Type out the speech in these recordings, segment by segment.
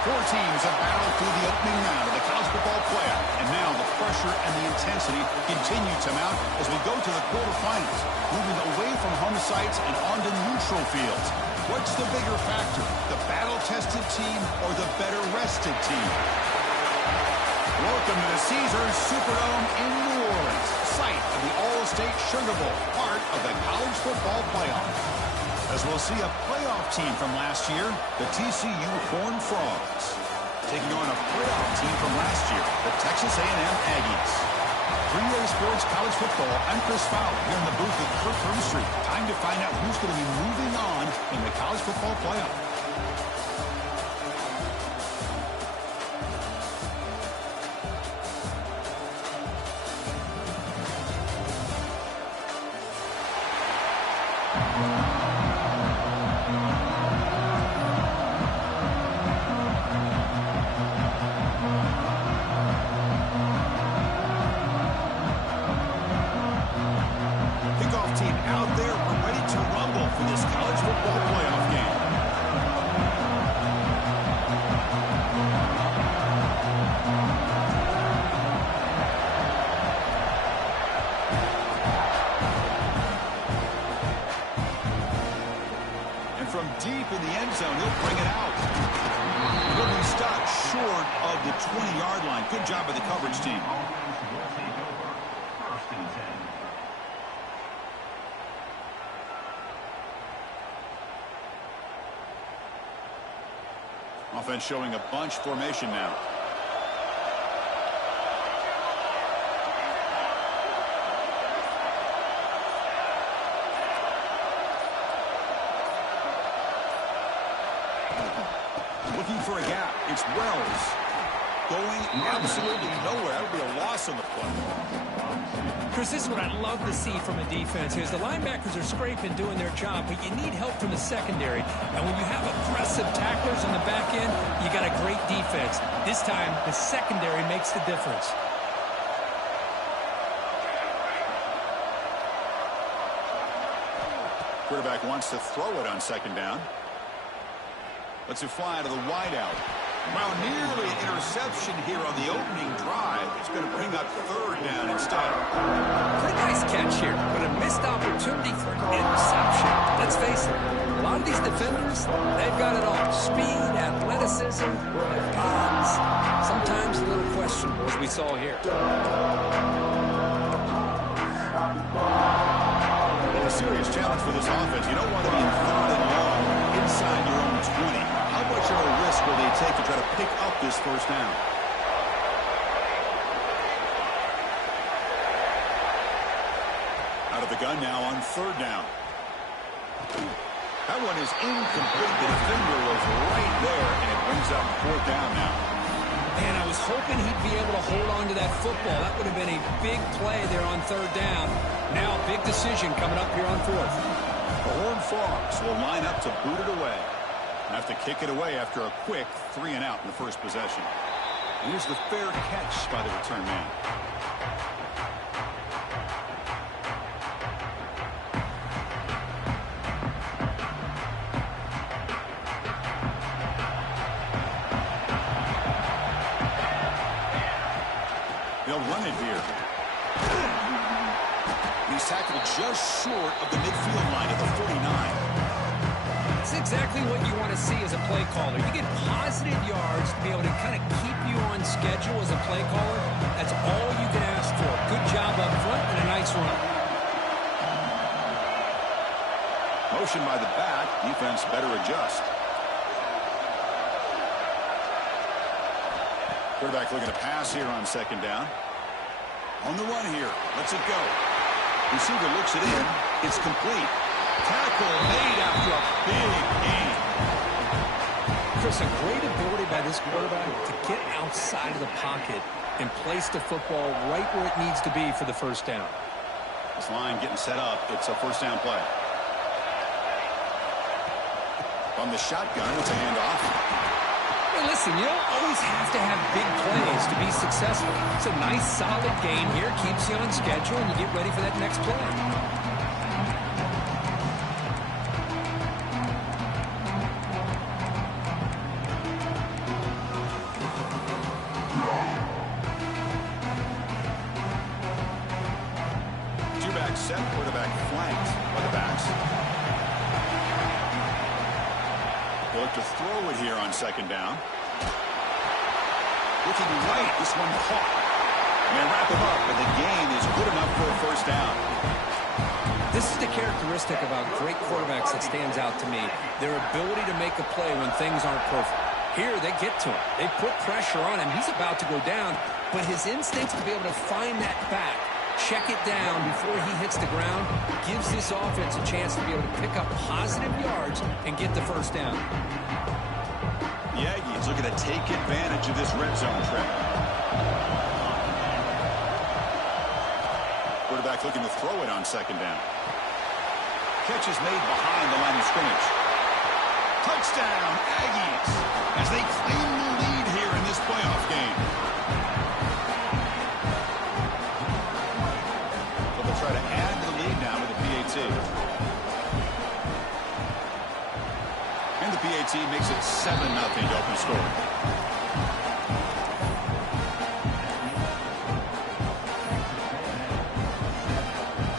Four teams have battled through the opening round of the college football playoff, and now the pressure and the intensity continue to mount as we go to the quarterfinals, moving away from home sites and onto neutral fields. What's the bigger factor, the battle-tested team or the better-rested team? Welcome to the Caesars Superdome in New Orleans, site of the All-State Sugar Bowl, part of the college football playoff. As we'll see a playoff team from last year, the TCU Horned Frogs, taking on a playoff team from last year, the Texas A&M Aggies. 3A Sports College Football, I'm Chris Fowler here in the booth with Kirk Hermstreet. Time to find out who's going to be moving on in the college football playoff. From deep in the end zone, he'll bring it out. He'll be stopped short of the 20-yard line. Good job by the coverage team. Offense showing a bunch formation now. Looking for a gap. It's Wells. Going absolutely nowhere. That would be a loss on the play. Chris, this is what I love to see from a defense. Is the linebackers are scraping, doing their job, but you need help from the secondary. And when you have aggressive tacklers on the back end, you got a great defense. This time, the secondary makes the difference. Quarterback wants to throw it on second down. Lets it fly to the wideout. Wow, nearly an interception here on the opening drive. It's going to bring up third down instead. Pretty nice catch here, but a missed opportunity for an interception. Let's face it, a lot of these defenders, they've got it all. Speed, athleticism, guns. Sometimes a little questionable, as we saw here. Well, a serious challenge for this offense. You don't want to be in third and long inside your own 20. How much of a risk will they take to try to pick up this first down? Out of the gun now on third down. That one is incomplete. The defender was right there, and it brings up fourth down now. Man, I was hoping he'd be able to hold on to that football. That would have been a big play there on third down. Now, big decision coming up here on fourth. The Horned Frogs will line up to boot it away. Have to kick it away after a quick 3-and-out in the first possession. Here's the fair catch by the return man. They'll run it here. He's tackled just short of the midfield line at the 49. It's exactly what you want to see as a play caller. You get positive yards to be able to kind of keep you on schedule as a play caller. That's all you can ask for. Good job up front and a nice run. Motion by the back. Defense better adjust. Quarterback looking to pass here on second down. On the run here. Lets it go. Receiver looks it in. It's complete. Tackle made after a big gain. Chris, a great ability by this quarterback to get outside of the pocket and place the football right where it needs to be for the first down. This line getting set up. It's a first down play. From the shotgun, it's a handoff. Hey, listen, you don't always have to have big plays to be successful. It's a nice, solid game here. Keeps you on schedule, and you get ready for that next play. Set, quarterback flanked by the backs. They'll look to throw it here on second down. Looking right, this one caught. And they wrap him up, but the gain is good enough for a first down. This is the characteristic about great quarterbacks that stands out to me. Their ability to make a play when things aren't perfect. Here, they get to him. They put pressure on him. He's about to go down, but his instincts to be able to find that back, check it down before he hits the ground, gives this offense a chance to be able to pick up positive yards and get the first down. The Aggies looking to take advantage of this red zone trip. Quarterback looking to throw it on second down. Catch is made behind the line of scrimmage. Touchdown, Aggies, as they claim the lead here in this playoff game. Try to add to the lead now with the PAT. And the PAT makes it 7-0 to open score.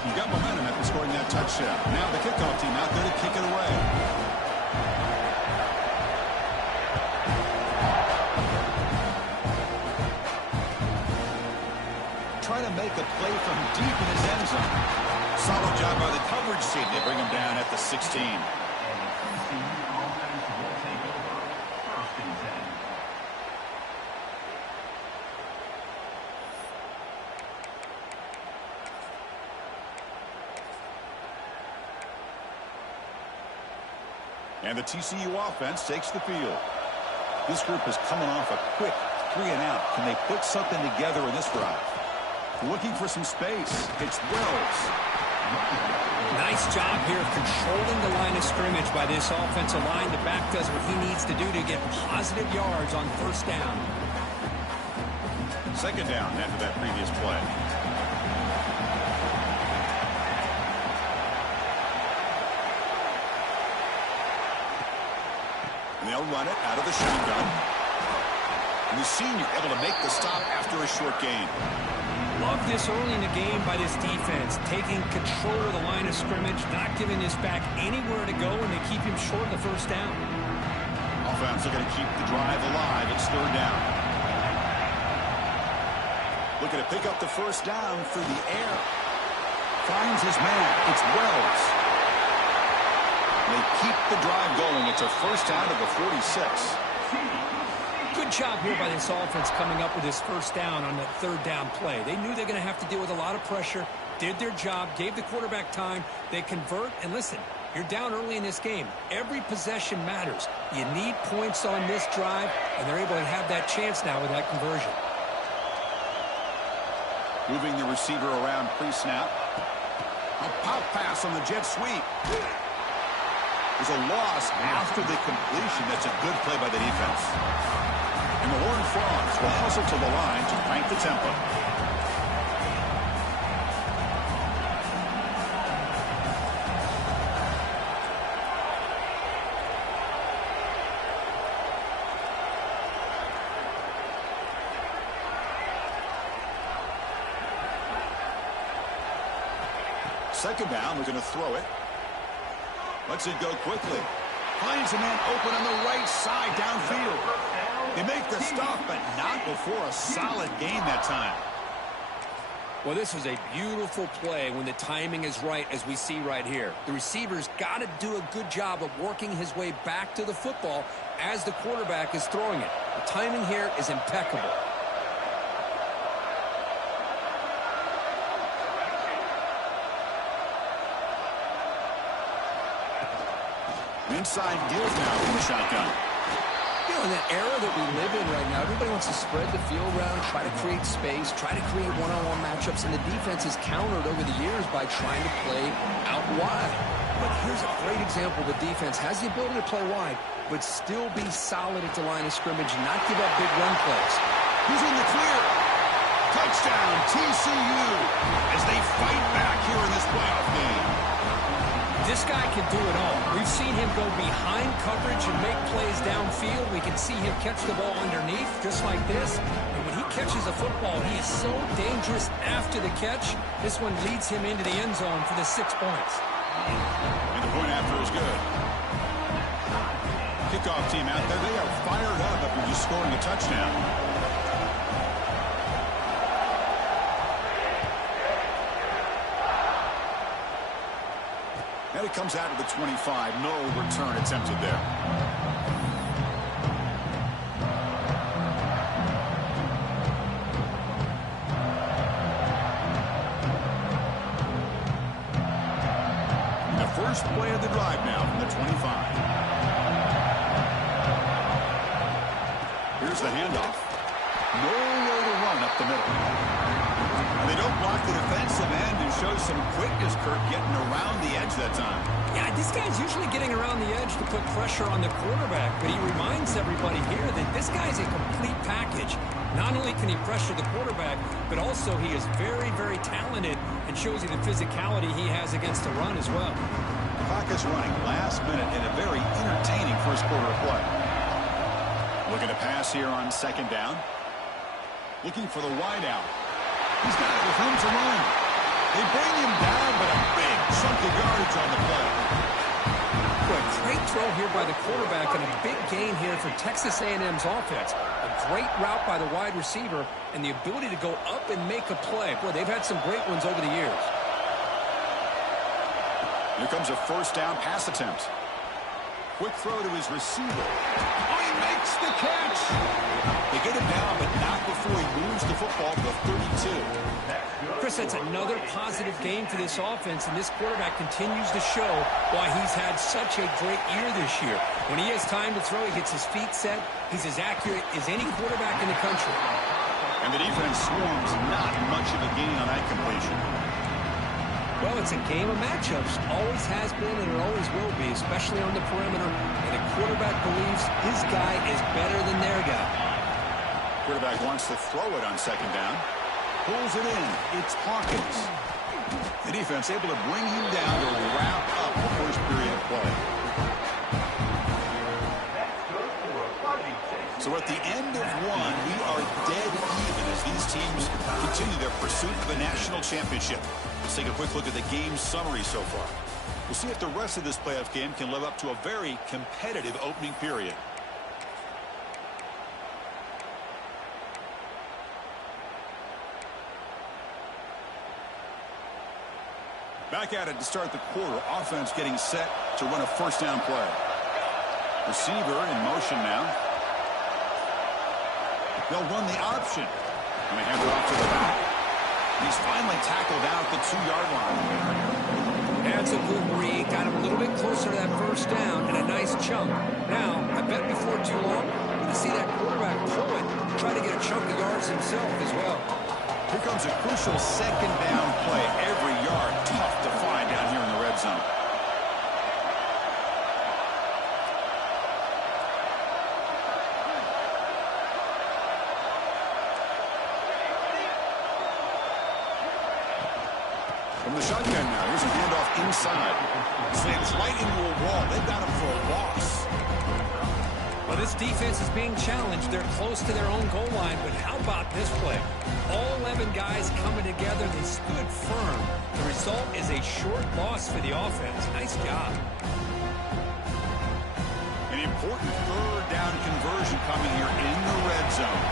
You got momentum after scoring that touchdown. Now the kickoff team out there to kick it away. Trying to make a play from deep in his end zone. Solid job by the coverage team. They bring him down at the 16. And the TCU offense takes the field. This group is coming off a quick 3-and-out. Can they put something together in this drive? Looking for some space. It's Wells. Nice job here of controlling the line of scrimmage by this offensive line. The back does what he needs to do to get positive yards on first down. Second down after that previous play. And they'll run it out of the shotgun. And the senior able to make the stop after a short gain. Love this early in the game by this defense, taking control of the line of scrimmage, not giving this back anywhere to go, and they keep him short of the first down. Offense looking to keep the drive alive. It's third down. Looking to pick up the first down through the air. Finds his man. It's Wells. They keep the drive going. It's a first down to the 46. Good job here by this offense coming up with his first down on that third down play. They knew they were going to have to deal with a lot of pressure, did their job, gave the quarterback time. They convert, and listen, you're down early in this game. Every possession matters. You need points on this drive, and they're able to have that chance now with that conversion. Moving the receiver around pre-snap. A pop pass on the jet sweep. There's a loss after the completion. That's a good play by the defense. And the Horned Frogs will hustle to the line to crank the tempo. Second down, we're going to throw it. Lets it go quickly. Finds a man open on the right side downfield. They make the stop, but not before a solid gain that time. Well, this was a beautiful play when the timing is right, as we see right here. The receiver's got to do a good job of working his way back to the football as the quarterback is throwing it. The timing here is impeccable. Inside deals now from the shotgun. You know, in that era that we live in right now, everybody wants to spread the field around, try to create space, try to create one-on-one matchups, and the defense has countered over the years by trying to play out wide. But here's a great example. The defense has the ability to play wide, but still be solid at the line of scrimmage and not give up big run plays. He's in the clear. Touchdown, TCU, as they fight back here in this playoff game. This guy can do it all. We've seen him go behind coverage and make plays downfield. We can see him catch the ball underneath, just like this. And when he catches a football, he is so dangerous after the catch. This one leads him into the end zone for the 6 points. And the point after is good. Kickoff team out there, they are fired up after just scoring a touchdown. And it comes out of the 25. No return attempted there. The first play of the drive now from the 25. Here's the handoff. Nowhere to run up the middle. They don't block the defensive end and show some quickness, Kirk, getting around the edge that time. Yeah, this guy's usually getting around the edge to put pressure on the quarterback, but he reminds everybody here that this guy's a complete package. Not only can he pressure the quarterback, but also he is very, very talented and shows you the physicality he has against the run as well. Clock is running last minute in a very entertaining first quarter of play. Looking to pass here on second down. Looking for the wide out. He's got it with room to run. They bring him down, but a big chunk of yardage on the play. A great throw here by the quarterback and a big gain here for Texas A&M's offense. A great route by the wide receiver and the ability to go up and make a play. Boy, they've had some great ones over the years. Here comes a first down pass attempt. Quick throw to his receiver. Oh, he makes the catch. They get him down, but not before he moves the football to the 32. Chris, that's another positive game for this offense, and this quarterback continues to show why he's had such a great year this year. When he has time to throw, he gets his feet set. He's as accurate as any quarterback in the country. And the defense swarms not much of a gain on that completion. Well, it's a game of matchups. Always has been and it always will be, especially on the perimeter. And the quarterback believes his guy is better than their guy. Quarterback wants to throw it on second down. Pulls it in. It's Hawkins. The defense able to bring him down to wrap up the first period of play. So at the end of one, we are dead even as these teams continue their pursuit of a national championship. Let's take a quick look at the game summary so far. We'll see if the rest of this playoff game can live up to a very competitive opening period. Back at it to start the quarter. Offense getting set to run a first down play. Receiver in motion now. They'll run the option. And they hand it off to the back. He's finally tackled out at the 2-yard line. That's a good read. Got him a little bit closer to that first down and a nice chunk. Now, I bet before too long, we're going to see that quarterback pull it, try to get a chunk of yards himself as well. Here comes a crucial second down play. Every yard tough to find down here in the red zone. From the shotgun now, here's a handoff inside. Slams right into a wall. They've got him for a loss. Well, this defense is being challenged. They're close to their own goal line, but how about this play? All 11 guys coming together. They stood firm. The result is a short loss for the offense. Nice job. An important third down conversion coming here in the red zone.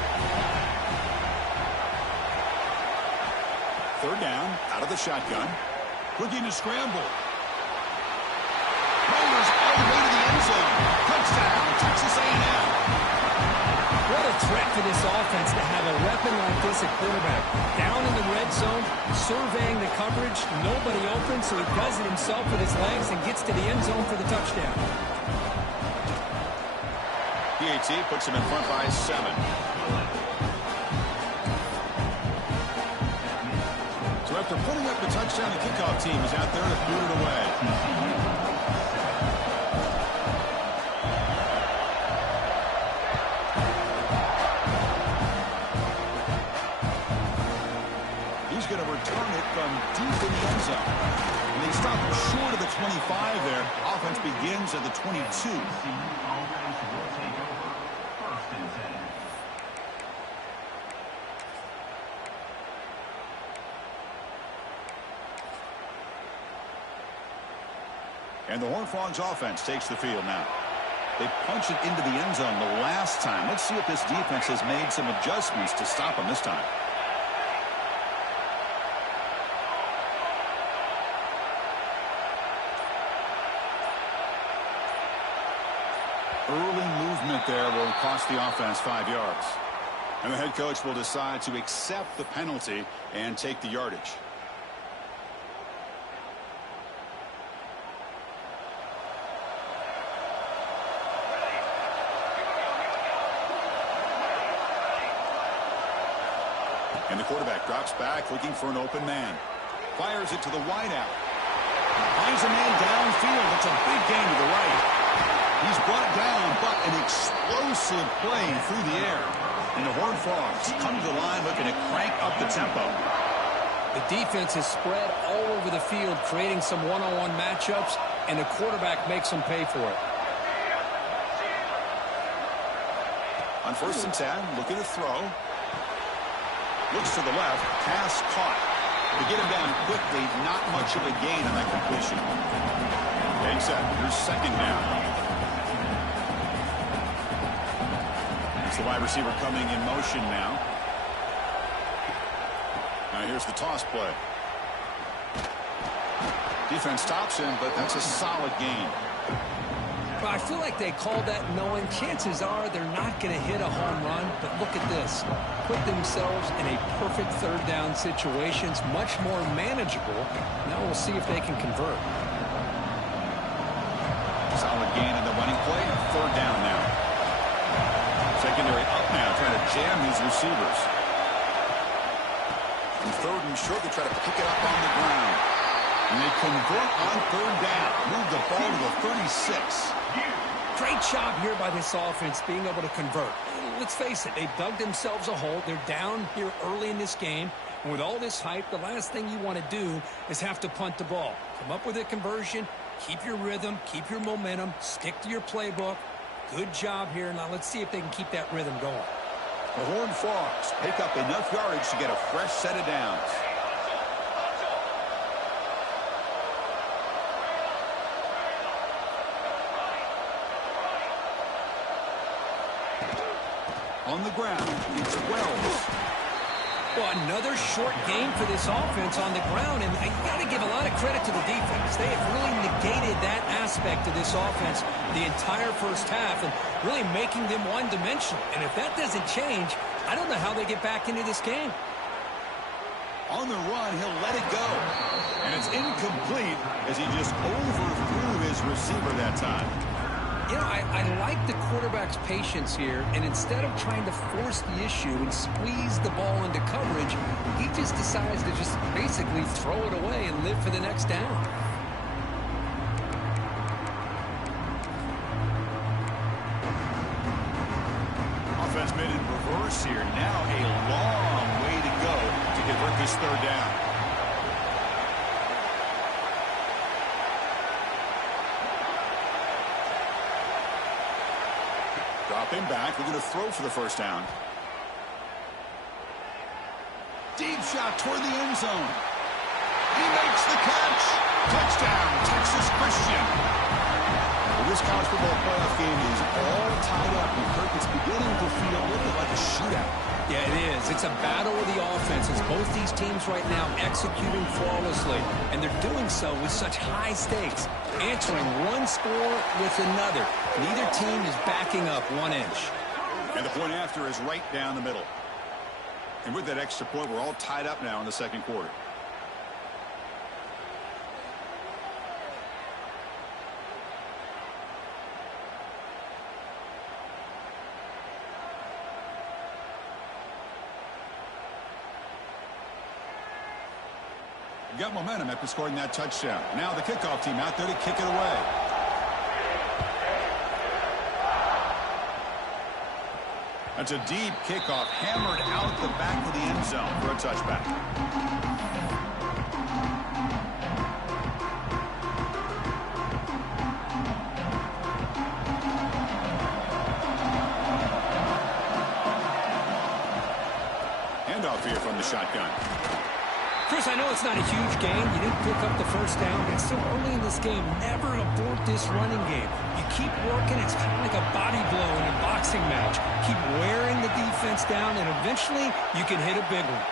Third down, out of the shotgun. Looking to scramble. Rollers all the way to the end zone. Touchdown, Texas A&M. What a threat for this offense to have a weapon like this at quarterback. Down in the red zone, surveying the coverage. Nobody open, so he does it himself with his legs and gets to the end zone for the touchdown. PAT puts him in front by 7. So after putting up the touchdown, the kickoff team is out there to boot it away. He's going to return it from deep in the end zone. And they stop short of the 25 there. Offense begins at the 22. And the Horned Frogs offense takes the field now. They punch it into the end zone the last time. Let's see if this defense has made some adjustments to stop them this time. Early movement there will cost the offense 5 yards. And the head coach will decide to accept the penalty and take the yardage. And the quarterback drops back, looking for an open man. Fires it to the wideout. Finds a man downfield. It's a big gain to the right. He's brought down, but an explosive play through the air. And the Horned Frogs come to the line looking to crank up the tempo. The defense is spread all over the field, creating some one-on-one matchups, and the quarterback makes them pay for it. On 1st and 10, looking to throw. Looks to the left, pass caught. To get him down quickly, not much of a gain on that completion. Getting set, here's 2nd down. It's the wide receiver coming in motion now. Now here's the toss play. Defense stops him, but that's a solid gain. Well, I feel like they called that knowing chances are they're not going to hit a home run, but look at this. Put themselves in a perfect 3rd down situation. It's much more manageable. Now we'll see if they can convert. Solid gain in the running play. 3rd down now. Secondary up now, trying to jam these receivers. And 3rd and short, they try to pick it up on the ground. And they convert on 3rd down. Move the ball to the 36. Great job here by this offense being able to convert. Let's face it, they've dug themselves a hole. They're down here early in this game. And with all this hype, the last thing you want to do is have to punt the ball. Come up with a conversion, keep your rhythm, keep your momentum, stick to your playbook. Good job here. Now let's see if they can keep that rhythm going. The Horned Frogs pick up enough yardage to get a fresh set of downs. On the ground, it's Wells. Well, another short game for this offense on the ground, and I got to give a lot of credit to the defense. They have really negated that aspect of this offense the entire first half and really making them one-dimensional. And if that doesn't change, I don't know how they get back into this game. On the run, he'll let it go. And it's incomplete as he just overthrew his receiver that time. You know, I like the quarterback's patience here, and instead of trying to force the issue and squeeze the ball into coverage, he just decides to just basically throw it away and live for the next down. Offense made in reverse here. Now a long way to go to convert this 3rd down. Dropping back, we're going to throw for the first down. Deep shot toward the end zone. He makes the catch. Touchdown, Texas Christian. Well, this college football playoff game is all tied up, and Kirk, it's beginning to feel a little bit like a shootout. Yeah, it is. It's a battle of the offenses. Both these teams right now executing flawlessly, and they're doing so with such high stakes, answering one score with another. Neither team is backing up 1 inch. And the point after is right down the middle. And with that extra point, we're all tied up now in the second quarter. Got momentum after scoring that touchdown. Now the kickoff team out there to kick it away. That's a deep kickoff, hammered out the back of the end zone for a touchback. Handoff here from the shotgun. Chris, I know it's not a huge game. You didn't pick up the first down, but it's still early in this game. Never abort this running game. You keep working. It's kind of like a body blow in a boxing match. Keep wearing the defense down, and eventually you can hit a big one.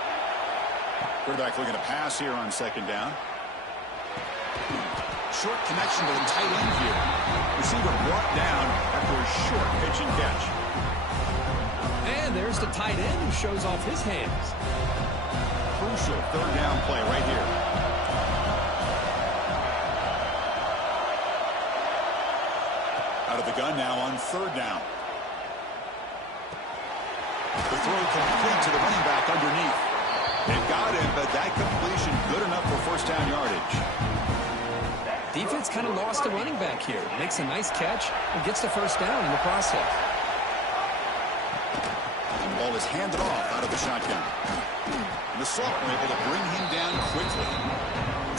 Quarterback looking to pass here on second down. Short connection to the tight end here. Receiver brought down after a short pitch and catch. And there's the tight end who shows off his hands. Crucial third down play right here. Out of the gun now on third down. The throw complete to the running back underneath. It got him, but that completion good enough for first down yardage. Defense kind of lost the running back here. Makes a nice catch and gets the first down in the process. And the ball is handed off out of the shotgun. And the sophomore able to bring him down quickly.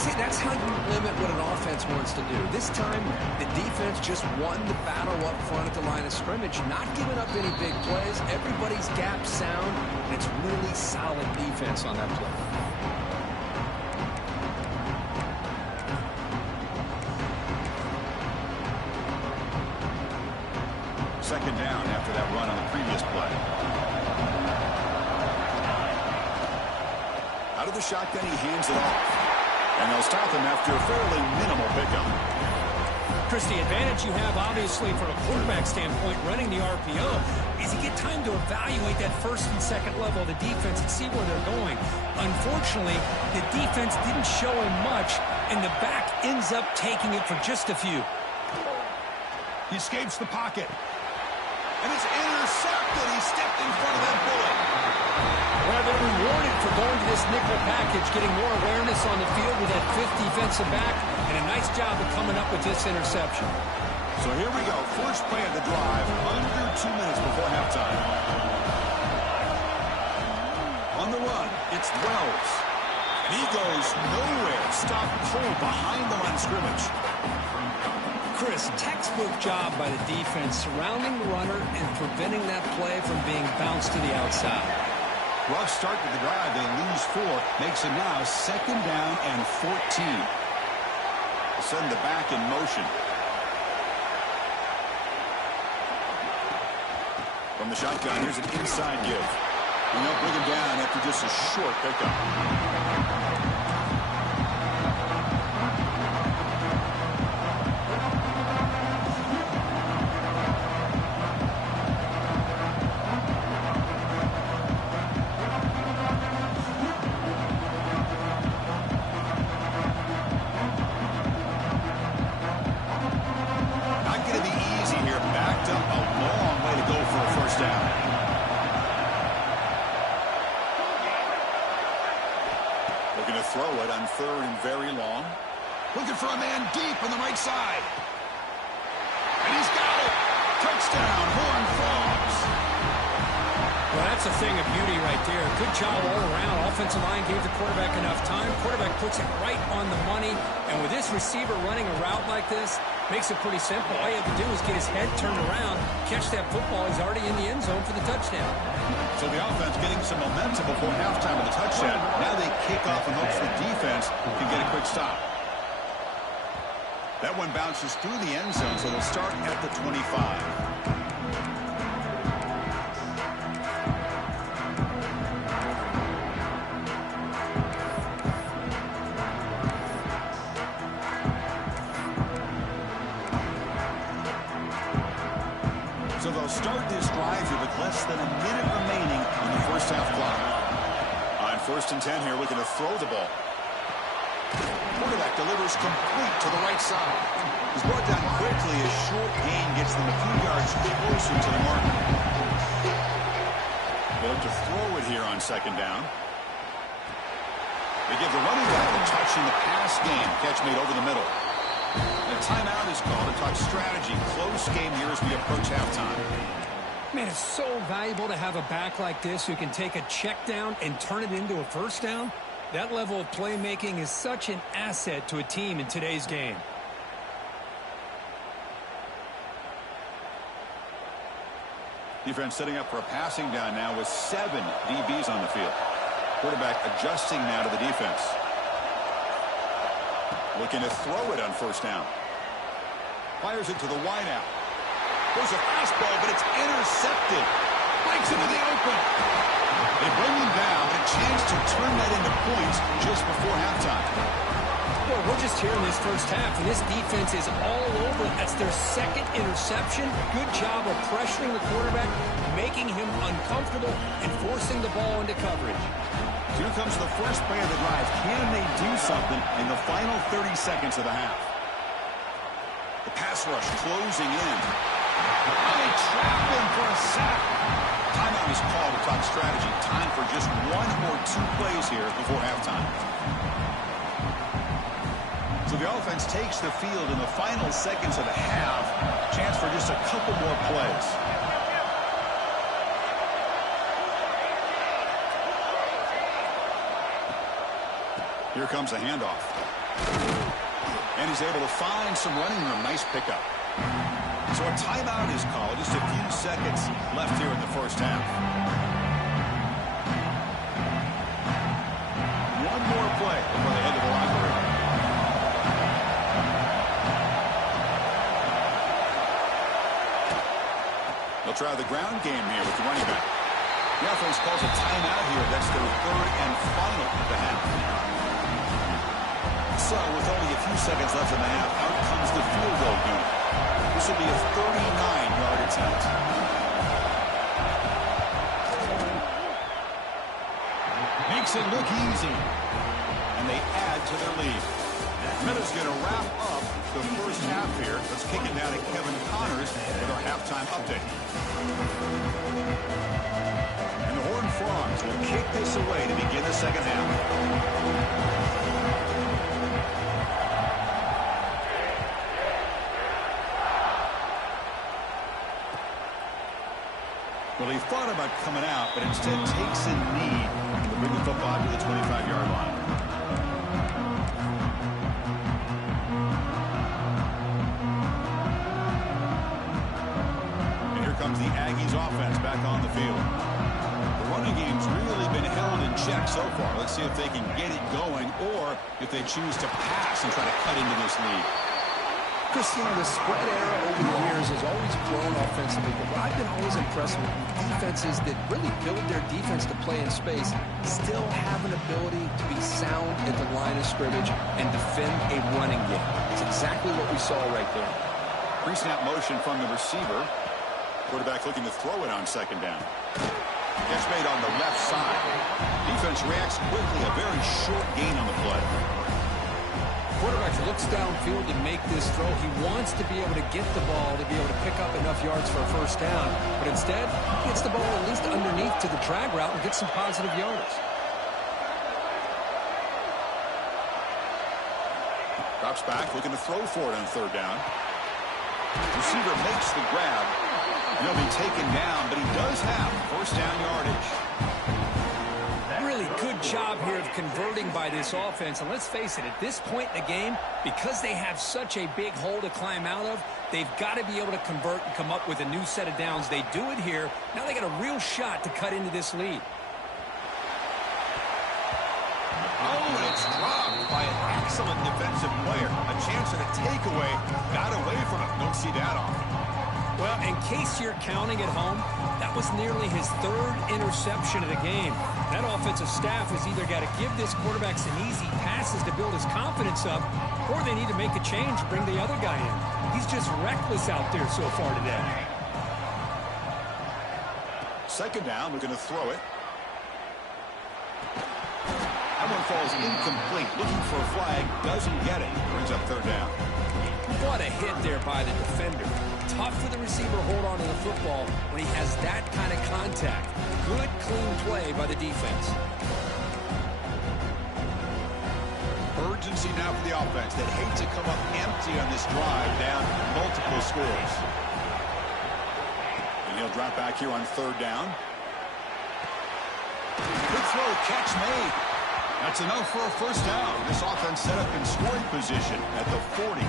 See, that's how you limit what an offense wants to do. This time, the defense just won the battle up front at the line of scrimmage, not giving up any big plays. Everybody's gap sound, and it's really solid defense on that play. Second down after that run on the previous play. Out of the shotgun, he hands it off. And they'll stop him after a fairly minimal pickup. Chris, the advantage you have, obviously, from a quarterback standpoint, running the RPO, is you get time to evaluate that first and second level of the defense and see where they're going. Unfortunately, the defense didn't show him much, and the back ends up taking it for just a few. He escapes the pocket. And it's intercepted. He stepped in front of that bullet. Well, they're rewarded for going to this nickel package, getting more awareness on the field with that fifth defensive back, and a nice job of coming up with this interception. So here we go. First play of the drive, under 2 minutes before halftime. On the run, it's Wells. And he goes nowhere. Stopped cold behind the line of scrimmage. Chris, textbook job by the defense surrounding the runner and preventing that play from being bounced to the outside. Rough start to the drive. They lose 4. Makes it now second down and 14. They'll send the back in motion. From the shotgun, here's an inside give. And they'll bring him down after just a short pickup. Throw it on third and very long. Looking for a man deep on the right side. And he's got it. Touchdown, Horned Frogs. Well, that That's a thing of beauty right there. Good job all around. Offensive line gave the quarterback enough time. Quarterback puts it right on the money. And with this receiver running a route like this, makes it pretty simple. All you have to do is get his head turned around, catch that football. He's already in the end zone for the touchdown. So the offense getting some momentum before halftime with the touchdown. Now they kick off in hopes the defense can get a quick stop. That one bounces through the end zone, so they'll start at the 25. So they'll start this drive here with less than a minute remaining in the first half clock. On 1st and 10 here, looking to throw the ball. Quarterback delivers complete to the right side. He's brought down quickly. A short gain gets them a few yards closer to the mark. They look to throw it here on 2nd down. They give the running back a touch in the pass game. Catch made over the middle. A timeout is called to talk strategy. Close game here as we approach halftime. Man, it's so valuable to have a back like this who can take a check down and turn it into a first down. That level of playmaking is such an asset to a team in today's game. Defense setting up for a passing down now with 7 DBs on the field. Quarterback adjusting now to the defense. Looking to throw it on 1st down. Fires it to the wideout. There's a fastball, but it's intercepted. Breaks into the open. They bring him down. A chance to turn that into points just before halftime. Well, we're just here in this first half, and this defense is all over. That's their 2nd interception. Good job of pressuring the quarterback, making him uncomfortable, and forcing the ball into coverage. Here comes the first play of the drive. Can they do something in the final 30 seconds of the half? The pass rush closing in. They trap him for a sack. Timeout is called to talk strategy. Time for just 1 or 2 plays here before halftime. So the offense takes the field in the final seconds of the half. Chance for just a couple more plays. Here comes a handoff. And he's able to find some running room. Nice pickup. So a timeout is called. Just a few seconds left here in the first half. One more play before they head to the locker room. They'll try the ground game here with the running back. The offense calls a timeout here. That's their 3rd and final of the half. So with only a few seconds left in the half, out comes the field goal unit. This will be a 39-yard attempt. Makes it look easy. And they add to their lead. Minutes going to wrap up the first half here. Let's kick it down to Kevin Connors with our halftime update. And the Horned Frogs will kick this away to begin the second half. Well, he thought about coming out, but instead takes a knee to bring the football to the 25-yard line. And here comes the Aggies offense back on the field. The running game's really been held in check so far. Let's see if they can get it going or if they choose to pass and try to cut into this lead. Christine, the spread era over the years has always grown offensively, but I've been always impressed with defenses that really build their defense to play in space, still have an ability to be sound at the line of scrimmage and defend a running game. It's exactly what we saw right there. Pre-snap motion from the receiver. Quarterback looking to throw it on 2nd down. Catch made on the left side. Defense reacts quickly, a very short gain on the play. Quarterback looks downfield to make this throw. He wants to be able to get the ball to be able to pick up enough yards for a first down. But instead, he gets the ball at least underneath to the drag route and gets some positive yards. Drops back, looking to throw for it on 3rd down. Receiver makes the grab. He'll be taken down, but he does have first down yardage. Really good job here of converting by this offense. And let's face it, at this point in the game, because they have such a big hole to climb out of, they've got to be able to convert and come up with a new set of downs. They do it here. Now they got a real shot to cut into this lead. Oh, and it's dropped by an excellent defensive player. A chance at a takeaway. Got away from it. Don't see that often. Well, in case you're counting at home, that was nearly his third interception of the game. That offensive staff has either got to give this quarterback some easy passes to build his confidence up, or they need to make a change, bring the other guy in. He's just reckless out there so far today. Second down, we're going to throw it. That one falls incomplete. Looking for a flag, doesn't get it. Brings up third down. What a hit there by the defender. Tough for the receiver to hold on to the football when he has that kind of contact. Good, clean play by the defense. Urgency now for the offense. They'd hate to come up empty on this drive, down multiple scores. And he'll drop back here on third down. Good throw, catch made. That's enough for a first down. This offense set up in scoring position at the 40.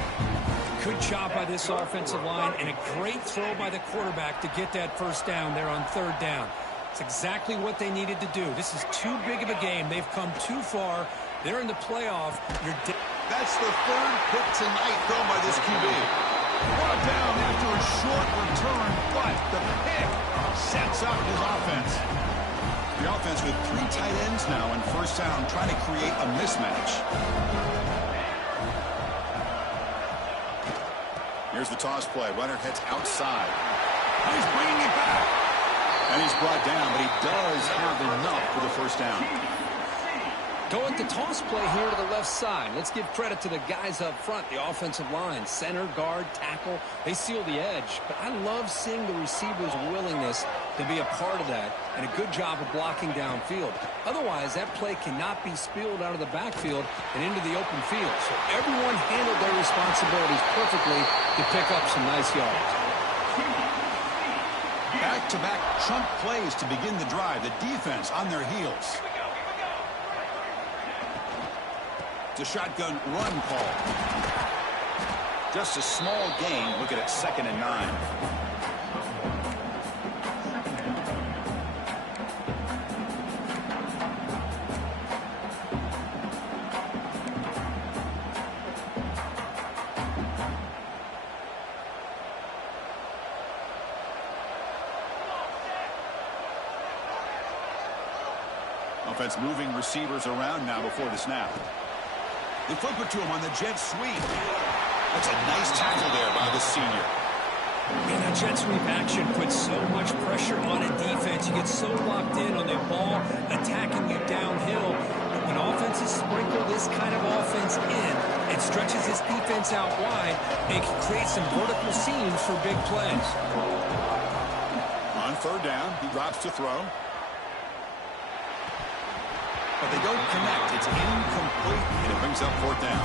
Good job by this offensive line, and a great throw by the quarterback to get that first down there on third down. It's exactly what they needed to do. This is too big of a game. They've come too far. They're in the playoff. That's the third pick tonight thrown by this QB. Brought down after a short return, but the pick sets up his offense. The offense with 3 tight ends now on first down, trying to create a mismatch. Here's the toss play. Runner heads outside. He's bringing it back. And he's brought down, but he does have enough for the first down. Go with the toss play here to the left side. Let's give credit to the guys up front, the offensive line, center, guard, tackle. They seal the edge. But I love seeing the receiver's willingness to be a part of that, and a good job of blocking downfield. Otherwise, that play cannot be spilled out of the backfield and into the open field. So everyone handled their responsibilities perfectly to pick up some nice yards. Back-to-back trump plays to begin the drive. The defense on their heels. It's a shotgun run call. Just a small gain. Look at it, 2nd and 9. Offense moving receivers around now before the snap. They flip it to him on the jet sweep. That's a nice tackle there by the senior. Man, that jet sweep action puts so much pressure on a defense. You get so locked in on the ball attacking you downhill. But when offenses sprinkle this kind of offense in, it stretches this defense out wide and can create some vertical seams for big plays. On third down, he drops to throw. But they don't connect. It's incomplete, and it brings up fourth down.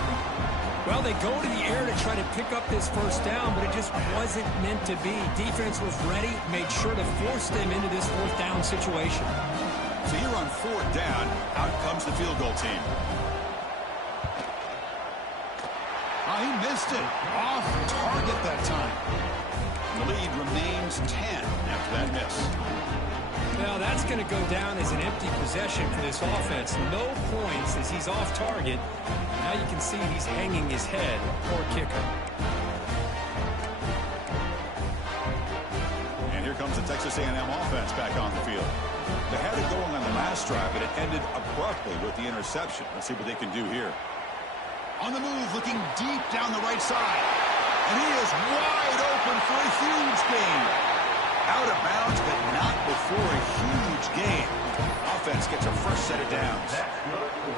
Well, they go to the air to try to pick up this first down, but it just wasn't meant to be. Defense was ready, made sure to force them into this fourth down situation. So here on fourth down, out comes the field goal team. Oh, he missed it. Off target that time. The lead remains 10 after that miss. Well, that's going to go down as an empty possession for this offense. No points as he's off target. Now you can see he's hanging his head. Poor kicker. And here comes the Texas A&M offense back on the field. They had it going on the last drive, but it ended abruptly with the interception. Let's see what they can do here. On the move, looking deep down the right side. And he is wide open for a huge gain. Out of bounds, but not before a huge gain. Offense gets a fresh set of downs.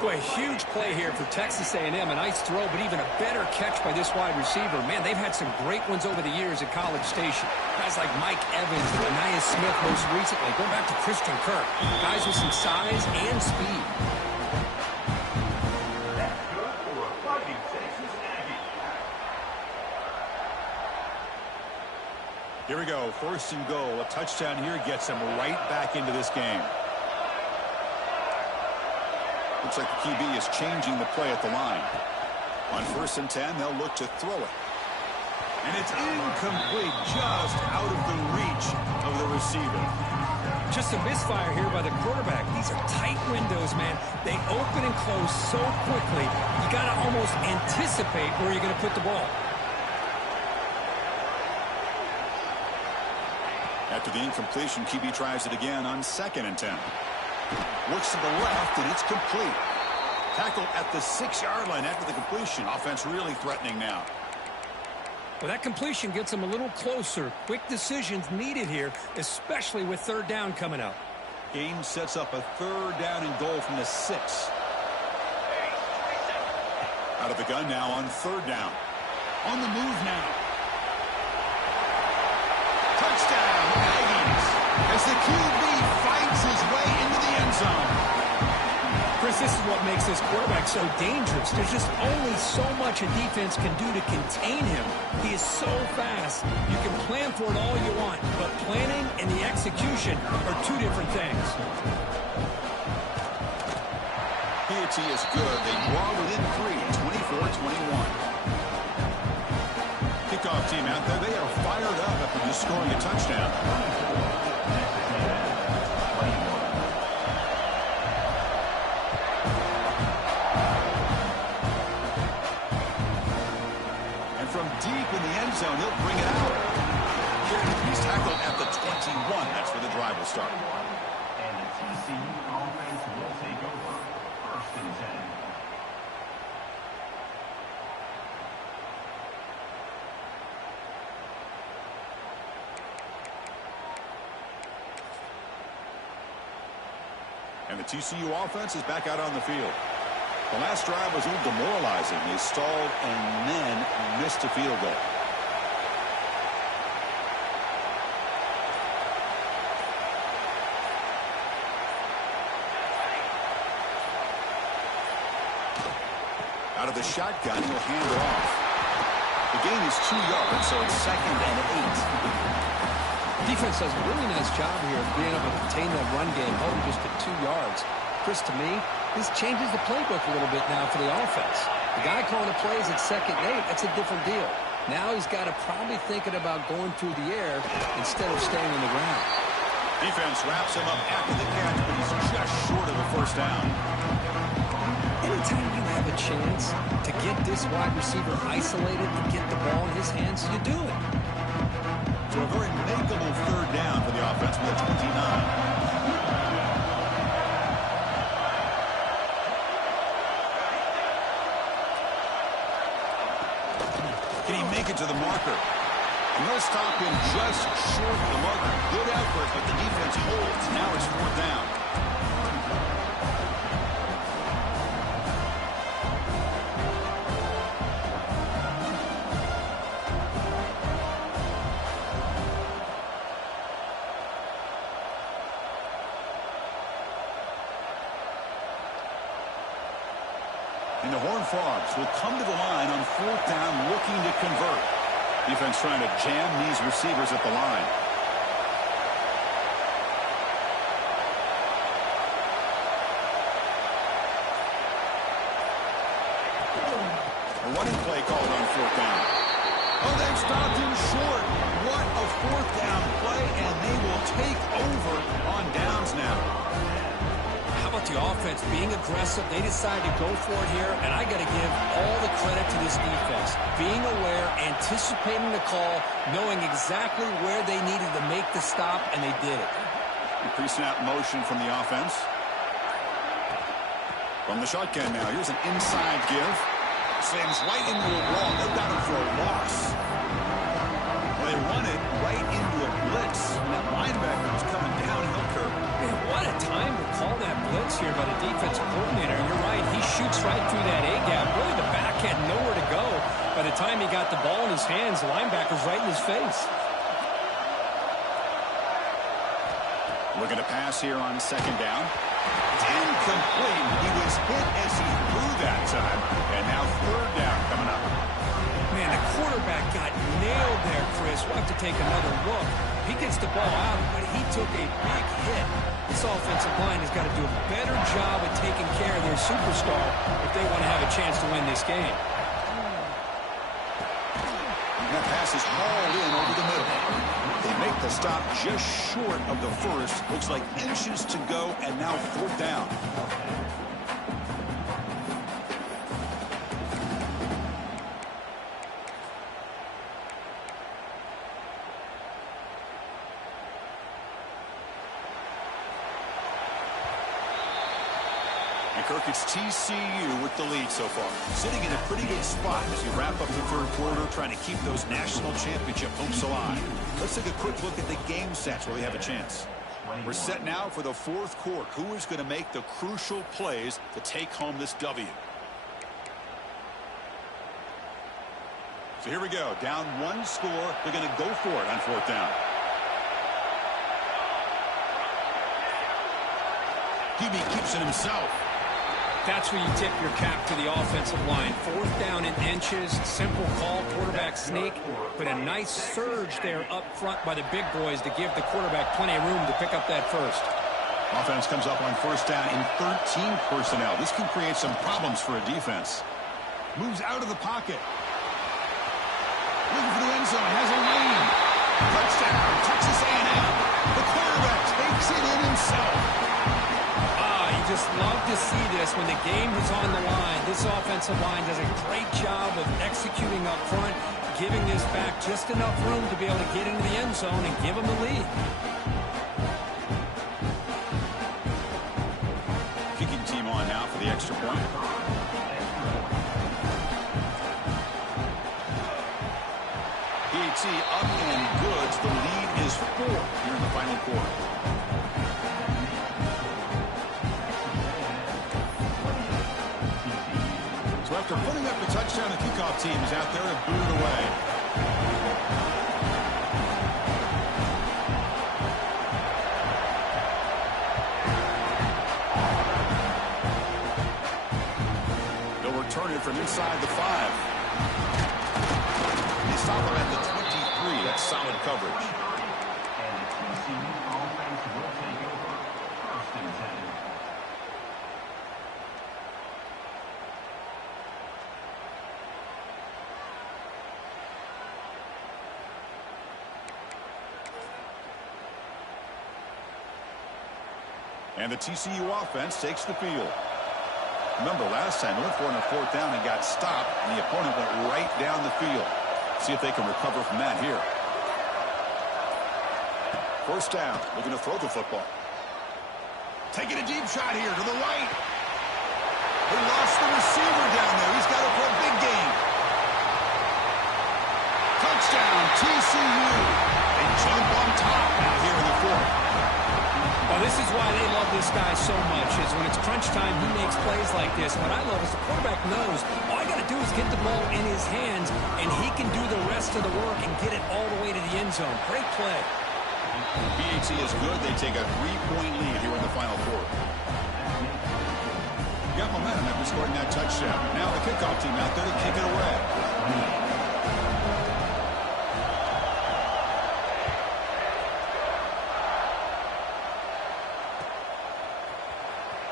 Boy, a huge play here for Texas A&M. A nice throw, but even a better catch by this wide receiver. Man, they've had some great ones over the years at College Station. Guys like Mike Evans, Anaya Smith most recently. Going back to Christian Kirk. Guys with some size and speed. Here we go, 1st and goal. A touchdown here gets them right back into this game. Looks like the QB is changing the play at the line. On 1st and 10, they'll look to throw it. And it's incomplete, just out of the reach of the receiver. Just a misfire here by the quarterback. These are tight windows, man. They open and close so quickly, you got to almost anticipate where you're going to put the ball. After the incompletion, QB tries it again on 2nd and 10. Looks to the left, and it's complete. Tackled at the 6-yard line after the completion. Offense really threatening now. Well, that completion gets them a little closer. Quick decisions needed here, especially with 3rd down coming up. Game sets up a 3rd down and goal from the 6. Out of the gun now on 3rd down. On the move now. Touchdown, Aggies, as the QB fights his way into the end zone. Chris, this is what makes this quarterback so dangerous. There's just only so much a defense can do to contain him. He is so fast. You can plan for it all you want, but planning and the execution are 2 different things. Piety is good. They draw within 3, 24-21. Kickoff team out there. They are fired up after just scoring a touchdown. And from deep in the end zone, he'll bring it out. He's tackled at the 21. That's where the drive will start. And the TCU offense will take over 1st and 10. And the TCU offense is back out on the field. The last drive was a little demoralizing. They stalled and then missed a field goal. Out of the shotgun, he'll hand it off. The gain is 2 yards, so it's 2nd and 8. Defense does a really nice job here of being able to contain that run game, holding just to 2 yards. Chris, to me, this changes the playbook a little bit now for the offense. The guy calling the plays at 2nd and 8, that's a different deal. Now he's got to probably thinking about going through the air instead of staying on the ground. Defense wraps him up after the catch, but he's just short of the 1st down. Anytime you have a chance to get this wide receiver isolated, to get the ball in his hands, you do it. So a very makeable 3rd down for the offense with a 29. Can he make it to the marker? And they'll stop him just short of the marker. Good effort, but the defense holds. Now it's 4th down. And the Horned Frogs will come to the line on 4th down looking to convert. Defense trying to jam these receivers at the line. A running play called on 4th down. Oh, they've stopped him short. What a 4th down play, and they will take over on downs now. How about the offense being aggressive? They decide to go for it here, and I got to give all the credit to this defense. Being aware, anticipating the call, knowing exactly where they needed to make the stop, and they did it. Pre-snap motion from the offense. From the shotgun now, here's an inside give. Slams right into a wall. They've got him for a loss. They run it right into a blitz. That linebacker was coming down and he'll curve. Man, what a time to call that blitz here by the defensive coordinator. You're right, he shoots right through that A-gap. Really, the back had nowhere to go. By the time he got the ball in his hands, the linebacker's right in his face. Looking to pass here on 2nd down. It's incomplete. He was hit as he threw that time. And now 3rd down coming up. Man, the quarterback got nailed there, Chris. this, we'll have to take another look. He gets the ball out, but he took a big hit. This offensive line has got to do a better job of taking care of their superstar if they want to have a chance to win this game. That pass is hauled in over the middle. They make the stop just short of the first. Looks like inches to go, and now 4th down. Kirk, it's TCU with the lead so far. Sitting in a pretty good spot as you wrap up the third quarter, trying to keep those national championship hopes alive. Let's take a quick look at the game sets where we have a chance. We're set now for the 4th quarter. Who is going to make the crucial plays to take home this W? So here we go. Down 1 score. They're going to go for it on 4th down. QB keeps it himself. That's where you tip your cap to the offensive line. 4th down in inches, simple call, quarterback sneak, but a nice surge there up front by the big boys to give the quarterback plenty of room to pick up that first. Offense comes up on 1st down in 13 personnel. This can create some problems for a defense. Moves out of the pocket. Looking for the end zone, has a lane. Touchdown, Texas A&M. The quarterback takes it in himself. Just love to see this when the game is on the line. This offensive line does a great job of executing up front, giving this back just enough room to be able to get into the end zone and give them the lead. Kicking team on now for the extra point. PAT up and good. The lead is 4 here in the final quarter. So after putting up a touchdown, the kickoff team is out there to boot it away. They'll return it from inside the 5. They stop them at the 23. That's solid coverage. And the TCU offense will take over. 1st and 10. And the TCU offense takes the field. Remember, last time they went for it on 4th down and got stopped, and the opponent went right down the field. See if they can recover from that here. 1st down, looking to throw the football. Taking a deep shot here to the right. They lost the receiver down there. He's got it for a big game. Touchdown, TCU. They jump on top now here in the 4th. Well, this is why they love this guy so much, is when it's crunch time, he makes plays like this. What I love is the quarterback knows all I got to do is get the ball in his hands, and he can do the rest of the work and get it all the way to the end zone. Great play. PAT is good. They take a 3-point lead here in the final quarter. Got momentum after scoring that touchdown. Now the kickoff team out there to kick it away.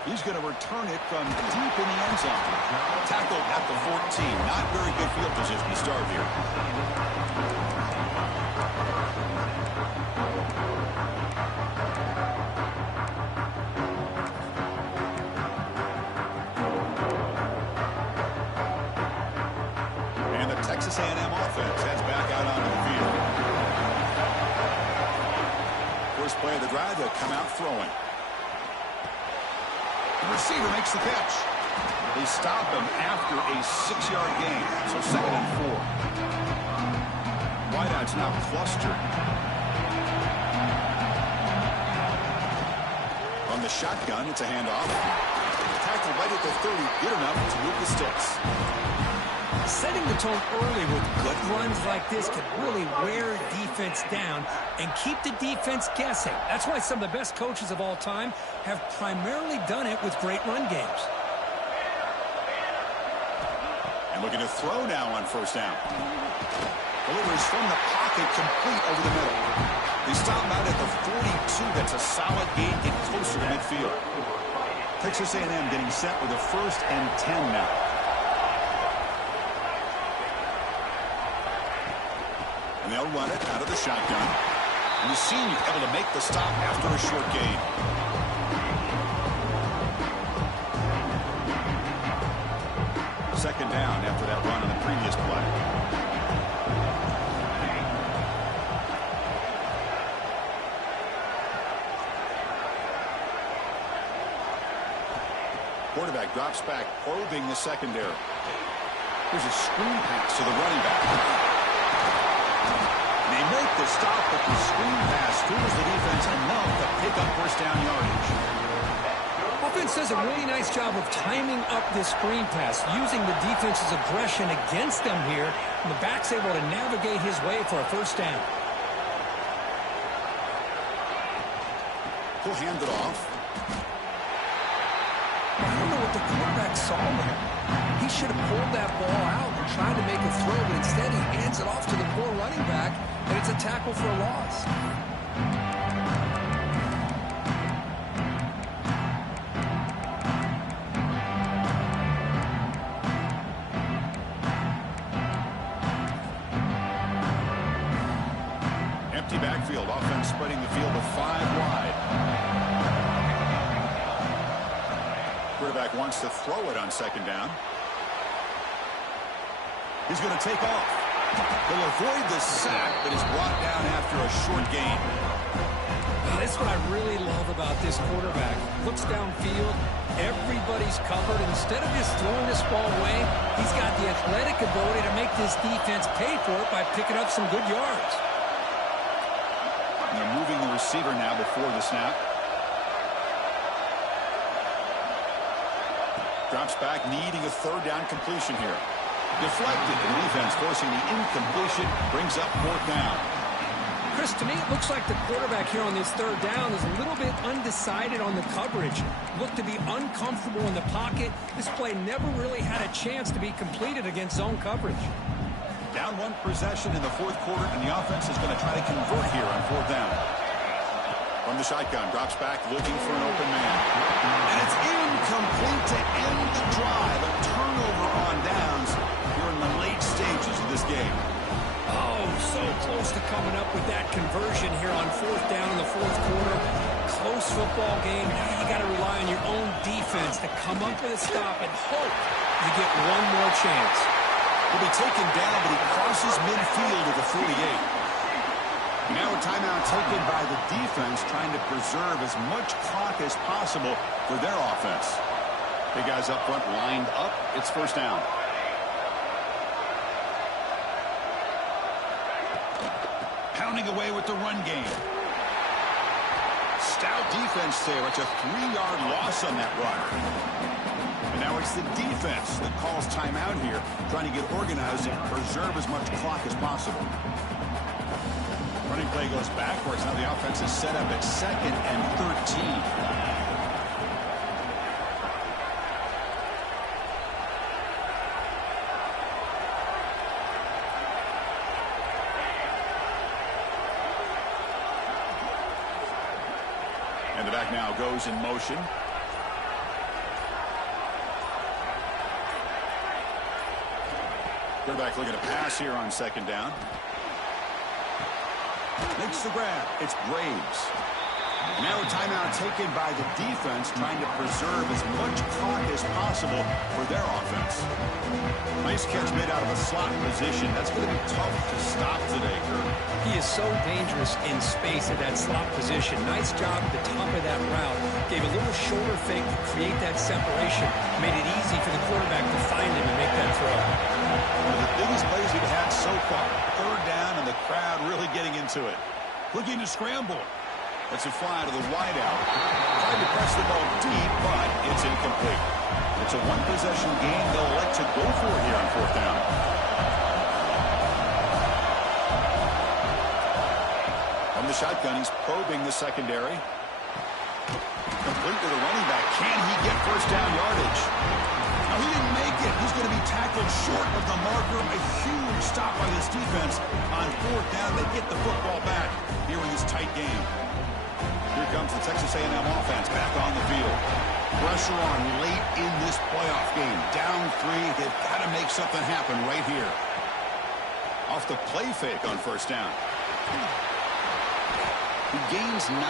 He's going to return it from deep in the end zone. Tackled at the 14. Not very good field position to start here. And the Texas A&M offense heads back out onto the field. First play of the drive, they'll come out throwing. The receiver makes the catch. They stop him after a 6-yard gain. So 2nd and 4. Wideouts now clustered. On the shotgun, it's a handoff. Tackle right at the 30. Good enough to move the sticks. Setting the tone early with good runs like this can really wear defense down and keep the defense guessing. That's why some of the best coaches of all time have primarily done it with great run games. And looking to throw now on 1st down. Delivers from the pocket, complete over the middle. They stop out at the 42. That's a solid gain, getting closer to midfield. Texas A&M getting set with a 1st and 10 now. And they'll run it out of the shotgun. And the senior able to make the stop after a short gain. Second down after that run on the previous play. Quarterback drops back, probing the secondary. Here's a screen pass to the running back. They make the stop, but the screen pass fools the defense enough to pick up 1st down yardage. Offense does a really nice job of timing up this screen pass, using the defense's aggression against them here, and the back's able to navigate his way for a 1st down. He'll hand it off. I don't know what the quarterback saw there. He should have pulled that ball out and tried to make a throw, but instead he hands it off to the poor running back, and it's a tackle for a loss. Empty backfield, offense spreading the field to 5 wide. Quarterback wants to throw it on 2nd down. He's going to take off. He'll avoid the sack, but is brought down after a short gain. That's what I really love about this quarterback. Looks downfield, everybody's covered. Instead of just throwing this ball away, he's got the athletic ability to make this defense pay for it by picking up some good yards. And they're moving the receiver now before the snap. Drops back, needing a 3rd down completion here. Deflected, the defense forcing the incompletion, brings up 4th down. Chris, to me, it looks like the quarterback here on this 3rd down is a little bit undecided on the coverage. Looked to be uncomfortable in the pocket. This play never really had a chance to be completed against zone coverage. Down 1 possession in the 4th quarter, and the offense is going to try to convert here on 4th down. From the shotgun, drops back, looking for an open man. And it's incomplete to end the drive. A turnover on downs here in the late stages of this game. Oh, so close to coming up with that conversion here on 4th down in the 4th quarter. Close football game. Now you got to rely on your own defense to come up with a stop and hope you get one more chance. He'll be taken down, but he crosses midfield at the 48. Now a timeout taken by the defense, trying to preserve as much clock as possible for their offense. Big guys up front lined up. It's 1st down. Pounding away with the run game. Stout defense there. It's a 3-yard loss on that run. And now it's the defense that calls timeout here, trying to get organized and preserve as much clock as possible. Running play goes backwards. Now the offense is set up at 2nd and 13. And the back now goes in motion. Quarterback looking to pass here on 2nd down. Makes the grab. It's Graves. Now a timeout taken by the defense, trying to preserve as much clock as possible for their offense. Nice catch made out of a slot position. That's going to be tough to stop today, Kurt. He is so dangerous in space at that slot position. Nice job at the top of that route. Gave a little shoulder fake to create that separation. Made it easy for the quarterback to find him and make that throw. One of the biggest plays we've had so far. 3rd down, and the crowd really getting into it. Looking to scramble. That's a fly to the wideout. Tried to press the ball deep, but it's incomplete. It's a 1-possession game. They'll elect to go for it here on 4th down. From the shotgun, he's probing the secondary. Complete to the running back. Can he get 1st down yardage? Now, he didn't make it. He's going to be tackled short of the marker. A huge stop by the this defense, on fourth down, they get the football back here in this tight game. Here comes the Texas A&M offense back on the field. Pressure on late in this playoff game. Down 3. They've got to make something happen right here. Off the play fake on first down. He gains 9,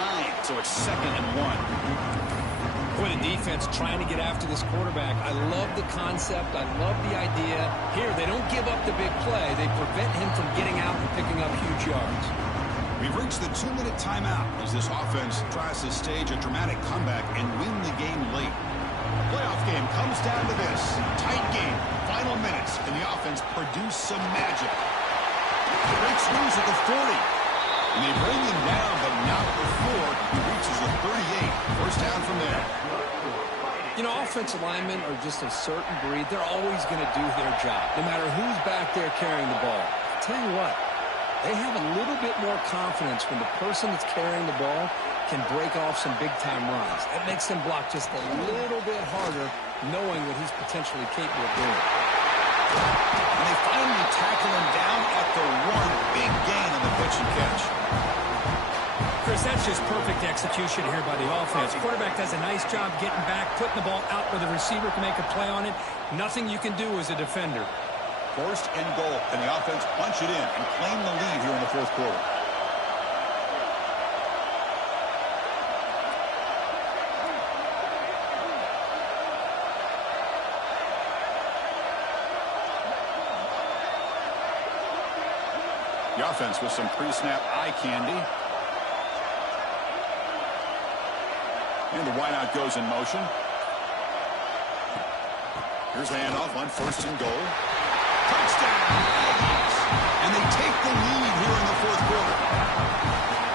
so it's 2nd and 1. Boy, the defense trying to get after this quarterback. I love the concept. I love the idea. Here, they don't give up the big play. They prevent him from getting out and picking up huge yards. We've reached the 2-minute timeout as this offense tries to stage a dramatic comeback and win the game late. Playoff game comes down to this. Tight game. Final minutes. Can the offense produce some magic? Breaks loose at the 40. And they bring him down, but not before he reaches the 38. First down from there. You know, offensive linemen are just a certain breed. They're always going to do their job, no matter who's back there carrying the ball. I'll tell you what, they have a little bit more confidence when the person that's carrying the ball can break off some big-time runs. That makes them block just a little bit harder, knowing what he's potentially capable of doing. And they finally tackle him down at the 1. Big gain on the pitch and catch. Chris, that's just perfect execution here by the offense. Quarterback does a nice job getting back, putting the ball out where the receiver can make a play on it. Nothing you can do as a defender. First and goal. Can the offense punch it in and claim the lead here in the fourth quarter? The offense with some pre-snap eye candy. And the wideout goes in motion. Here's the handoff on first and goal. Touchdown! And they take the lead here in the fourth quarter.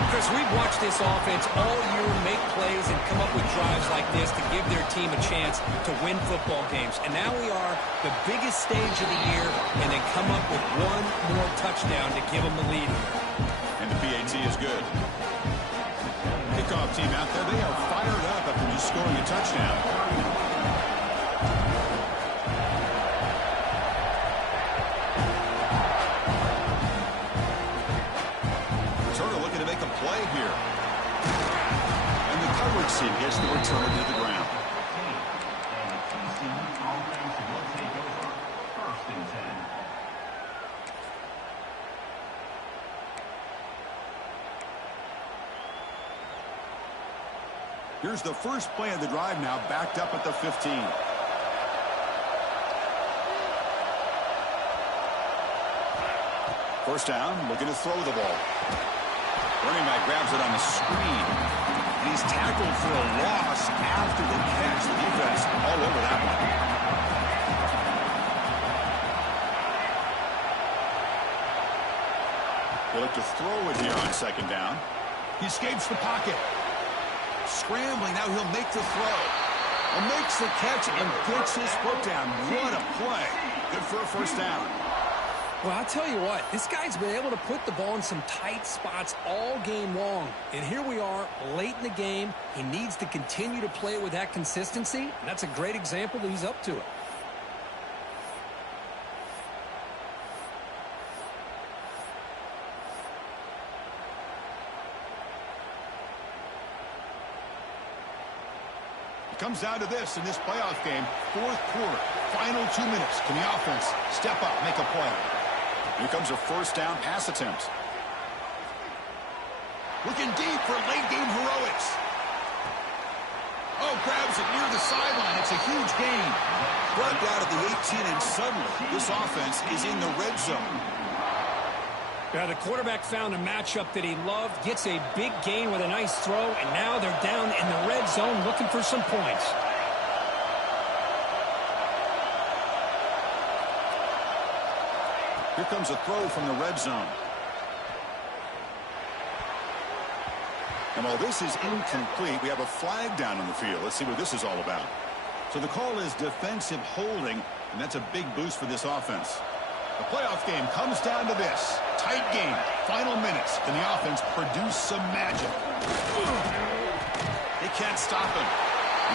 Chris, we've watched this offense all year make plays and come up with drives like this to give their team a chance to win football games. And now we are the biggest stage of the year, and they come up with one more touchdown to give them the lead here. And the PAT is good. Kickoff team out there, they are fired up after just scoring a touchdown. Play here. And the coverage team gets the return to the ground. Here's the first play of the drive now, backed up at the 15. First down, looking to throw the ball. Running back grabs it on the screen. And he's tackled for a loss after the catch. The defense all over that one. They look to throw it here on second down. He escapes the pocket. Scrambling, now he'll make the throw. And makes the catch and gets his foot down. What a play. Good for a first down. Well, I'll tell you what, this guy's been able to put the ball in some tight spots all game long. And here we are, late in the game. He needs to continue to play with that consistency. And that's a great example that he's up to it. It comes down to this in this playoff game. Fourth quarter, final 2 minutes. Can the offense step up, make a play? Here comes a first down pass attempt. Looking deep for late-game heroics. Oh, grabs it near the sideline. It's a huge gain. Brought down at the 18, and suddenly this offense is in the red zone. Yeah, the quarterback found a matchup that he loved, gets a big gain with a nice throw, and now they're down in the red zone looking for some points. Here comes a throw from the red zone. And while this is incomplete, we have a flag down on the field. Let's see what this is all about. So the call is defensive holding, and that's a big boost for this offense. The playoff game comes down to this. Tight game, final minutes. Can the offense produce some magic? They can't stop him.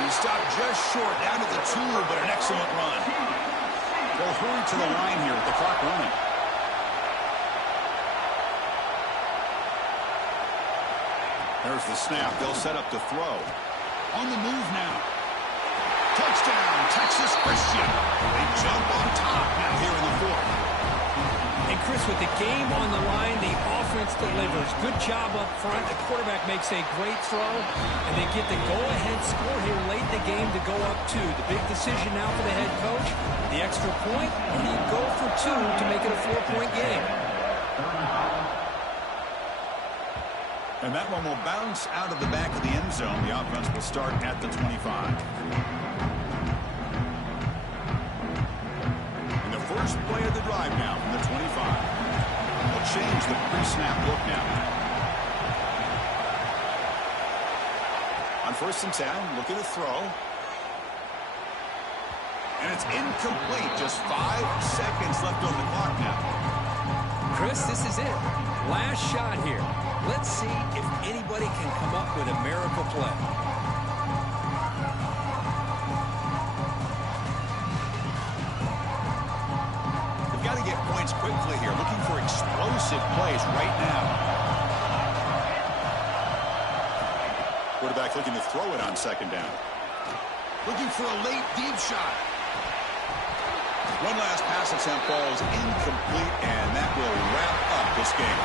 He stopped just short, down to the 2, but an excellent run. They'll hurry to the line here with the clock running. There's the snap. They'll set up to throw. On the move now. Touchdown, Texas Christian. They jump on top now here in the fourth. And Chris, with the game on the line, the offense delivers. Good job up front. The quarterback makes a great throw, and they get the go-ahead score here late in the game to go up 2. The big decision now for the head coach, the extra point, or do you go for 2 to make it a 4-point game? And that one will bounce out of the back of the end zone. The offense will start at the 25. And the first play of the drive now from the 25. They'll change the pre-snap look now. On 1st and 10, looking to throw. And it's incomplete. Just 5 seconds left on the clock now. Chris, this is it. Last shot here. Let's see if anybody can come up with a miracle play. They've got to get points quickly here. Looking for explosive plays right now. Quarterback looking to throw it on 2nd down. Looking for a late deep shot. One last pass attempt falls incomplete, and that will wrap up this game.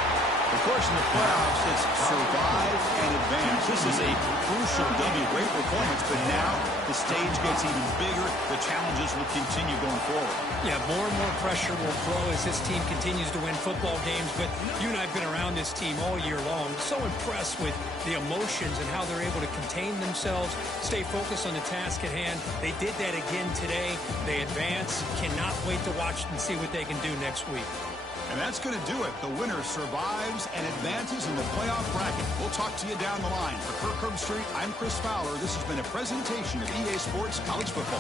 Of course, in the playoffs, it's survive and advance. This is a crucial W. Great performance, but now the stage gets even bigger. The challenges will continue going forward. Yeah, more and more pressure will grow as this team continues to win football games. But you and I have been around this team all year long. So impressed with the emotions and how they're able to contain themselves, stay focused on the task at hand. They did that again today. They advance. Cannot wait to watch and see what they can do next week. And that's going to do it. The winner survives and advances in the playoff bracket. We'll talk to you down the line. For Kirk Herbstreit, I'm Chris Fowler. This has been a presentation of EA Sports College Football.